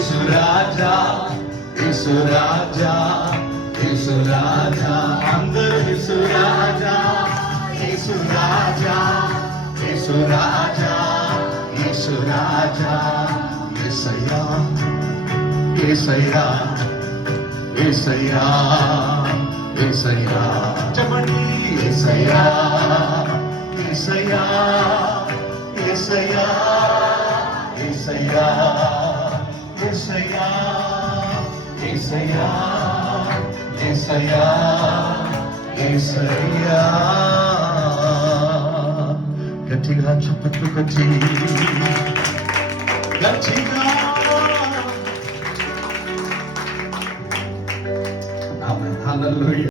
యేసురాజా యేసురాజా యేసురాజా అందరూ యేసురాజా యేసురాజా యేసురాజా యేసురాజా యేసయ్యా యేసయ్యా యేసయ్యా యేసయ్యా చెప్పండి యేసయ్యా యేసయ్యా యేసయ్యా యేసయ్యా యేసయ్యా యేసయ్యా యేసయ్యా యేసయ్యా గట్టిగా చప్పట్లు కొట్టి గట్టిగా ఆమేన్ హల్లెలూయా.